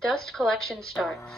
Dust collection starts.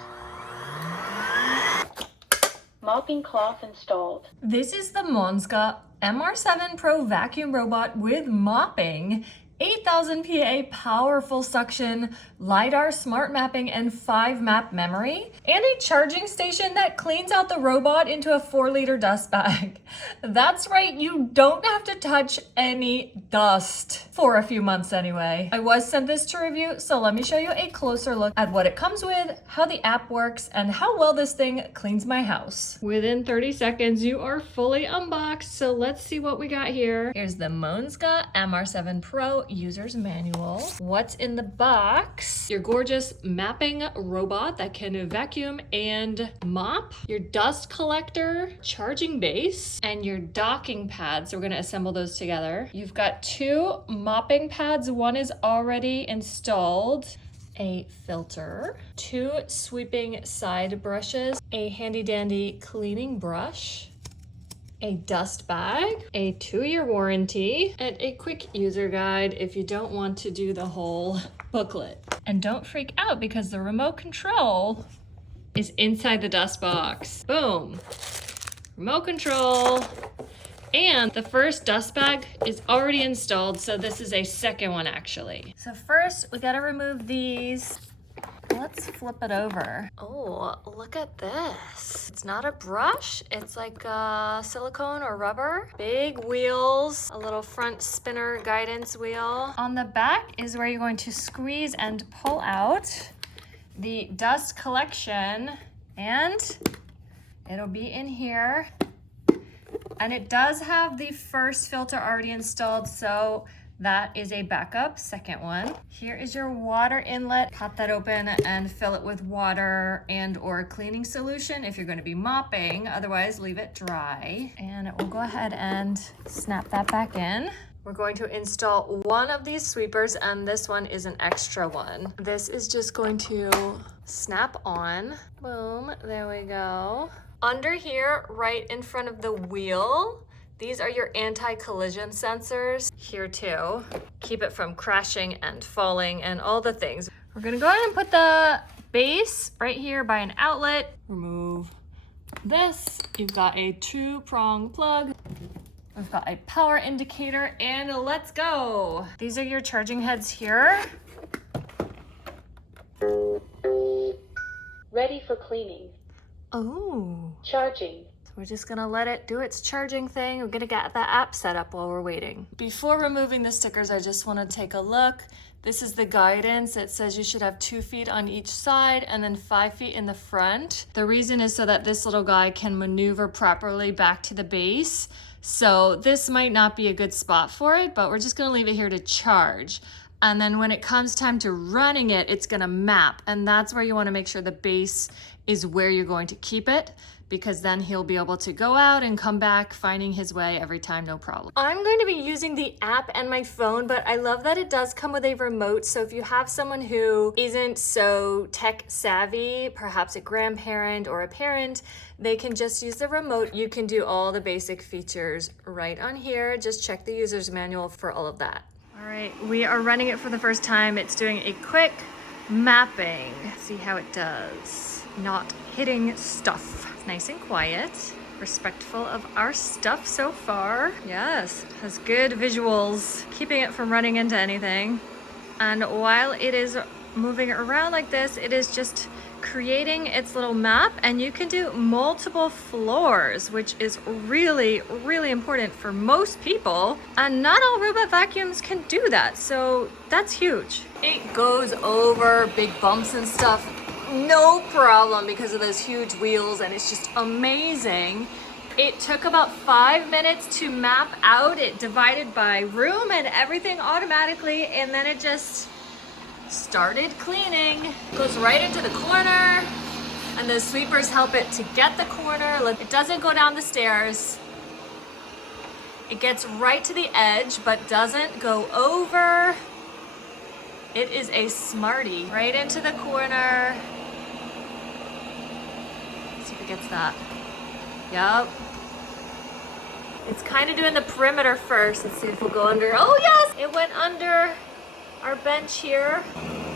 Mopping cloth installed. This is the Moonsga MR7 Pro vacuum robot with mopping, 8000 PA powerful suction, LiDAR smart mapping and 5 map memory, and a charging station that cleans out the robot into a 4-liter dust bag. That's right, you don't have to touch any dust for a few months anyway. I was sent this to review, so let me show you a closer look at what it comes with, how the app works, and how well this thing cleans my house. Within 30 seconds, you are fully unboxed, so let's see what we got here. Here's the Moonsga MR7 Pro user's manual. What's in the box? Your gorgeous mapping robot that can vacuum and mop, your dust collector, charging base, and your docking pad. So we're gonna assemble those together. You've got 2 mopping pads. One is already installed. A filter, 2 sweeping side brushes, a handy dandy cleaning brush, a dust bag, a 2-year warranty, and a quick user guide if you don't want to do the whole booklet. And don't freak out because the remote control is inside the dust box. Boom. Remote control. And the first dust bag is already installed, so this is a second one actually. So first we gotta remove these. Let's flip it over. Oh, look at this. It's not a brush, it's like silicone or rubber. Big wheels, a little front spinner guidance wheel. On the back is where you're going to squeeze and pull out the dust collection, and it'll be in here. And it does have the first filter already installed, so that is a backup, second one. Here is your water inlet. Pop that open and fill it with water and or cleaning solution if you're going to be mopping. Otherwise, leave it dry. And we'll go ahead and snap that back in. We're going to install one of these sweepers, and this one is an extra one. This is just going to snap on. Boom, there we go. Under here, right in front of the wheel, these are your anti-collision sensors. Here too. Keep it from crashing and falling and all the things. We're gonna go ahead and put the base right here by an outlet. Remove this. You've got a 2-prong plug. We've got a power indicator, and let's go. These are your charging heads here. Ready for cleaning. Oh. Charging. So we're just gonna let it do its charging thing. We're gonna get the app set up while we're waiting. Before removing the stickers, I just wanna take a look. This is the guidance. It says you should have 2 feet on each side and then 5 feet in the front. The reason is so that this little guy can maneuver properly back to the base. So this might not be a good spot for it, but we're just gonna leave it here to charge. And then when it comes time to running it, it's gonna map. And that's where you wanna make sure the base is where you're going to keep it, because then he'll be able to go out and come back finding his way every time, no problem. I'm going to be using the app and my phone, but I love that it does come with a remote. So if you have someone who isn't so tech savvy, perhaps a grandparent or a parent, they can just use the remote. You can do all the basic features right on here. Just check the user's manual for all of that. All right, we are running it for the first time. It's doing a quick mapping. See how it does. Not hitting stuff. It's nice and quiet, respectful of our stuff so far. Yes, has good visuals, keeping it from running into anything. And while it is moving around like this, it is just creating its little map, and you can do multiple floors, which is really, really important for most people. And not all robot vacuums can do that, so that's huge. It goes over big bumps and stuff, no problem, because of those huge wheels, and it's just amazing. It took about 5 minutes to map out. It divided by room and everything automatically, and then it just started cleaning. Goes right into the corner, and the sweepers help it to get the corner. Look, it doesn't go down the stairs. It gets right to the edge, but doesn't go over. It is a smarty. Right into the corner. Let's see if it gets that. Yup. It's kind of doing the perimeter first. Let's see if we'll go under. Oh yes, it went under our bench here.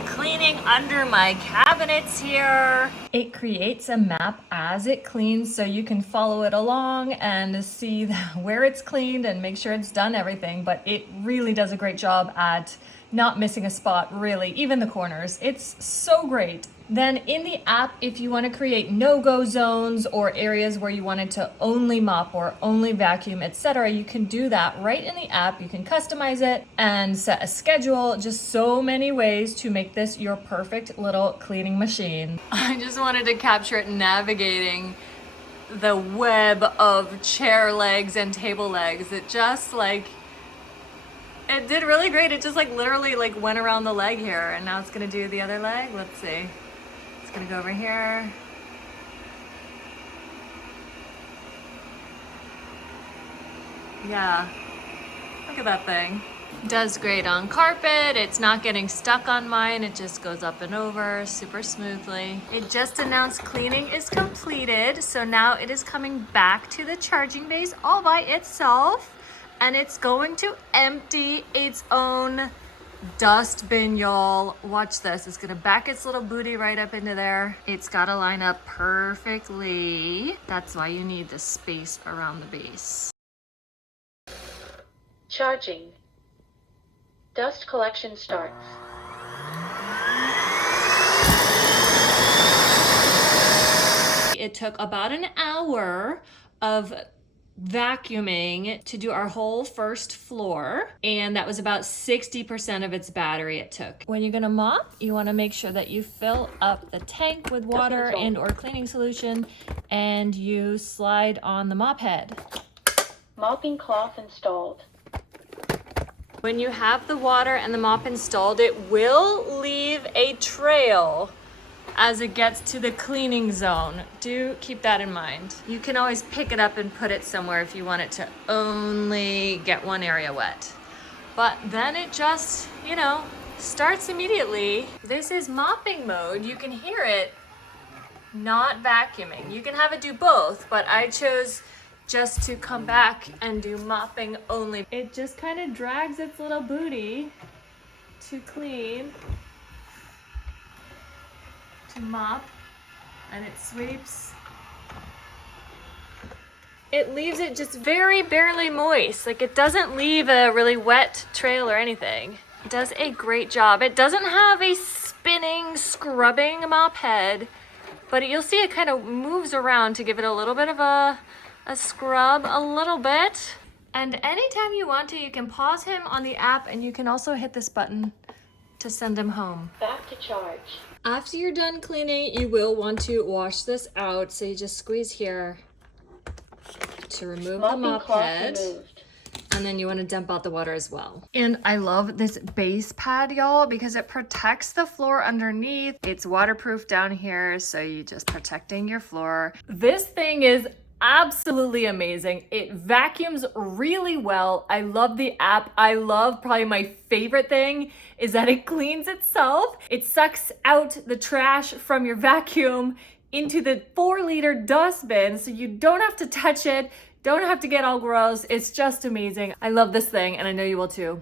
Clean cleaning under my cabinets here. It creates a map as it cleans so you can follow it along and see where it's cleaned and make sure it's done everything. But it really does a great job at not missing a spot, really, even the corners. It's so great. Then in the app, if you want to create no-go zones or areas where you wanted to only mop or only vacuum, etc., you can do that right in the app. You can customize it and set a schedule. Just so many ways to make this your perfect little cleaning machine. I just wanted to capture it navigating the web of chair legs and table legs. It just it did really great. It just literally went around the leg here, and now it's gonna do the other leg. Let's see. It's gonna go over here. Yeah, look at that thing. Does great on carpet. It's not getting stuck on mine. It just goes up and over super smoothly. It just announced cleaning is completed. So now it is coming back to the charging base all by itself. And it's going to empty its own dustbin, y'all. Watch this. It's gonna back its little booty right up into there. It's gotta line up perfectly. That's why you need the space around the base. Charging. Dust collection starts. It took about an hour of vacuuming to do our whole first floor, and that was about 60% of its battery it took. When you're gonna mop, you want to make sure that you fill up the tank with water and or cleaning solution, and you slide on the mop head. Mopping cloth installed. When you have the water and the mop installed, it will leave a trail as it gets to the cleaning zone. Do keep that in mind. You can always pick it up and put it somewhere if you want it to only get one area wet. But then it just, starts immediately. This is mopping mode. You can hear it not vacuuming. You can have it do both, but I chose just to come back and do mopping only. It just kind of drags its little booty to clean, to mop, and it sweeps. It leaves it just very barely moist. It doesn't leave a really wet trail or anything. It does a great job. It doesn't have a spinning, scrubbing mop head, but you'll see it kind of moves around to give it a little bit of a scrub, a little bit. And anytime you want to, you can pause him on the app, and you can also hit this button to send him home. Back to charge. After you're done cleaning, you will want to wash this out. So you just squeeze here to remove the mop head. Removed. And then you want to dump out the water as well. And I love this base pad, y'all, because it protects the floor underneath. It's waterproof down here, so you just protecting your floor. This thing is absolutely amazing. It vacuums really well. I love the app. I love, probably my favorite thing is that it cleans itself. It sucks out the trash from your vacuum into the 4-liter dustbin, so you don't have to touch it, don't have to get all gross. It's just amazing. I love this thing, and I know you will too.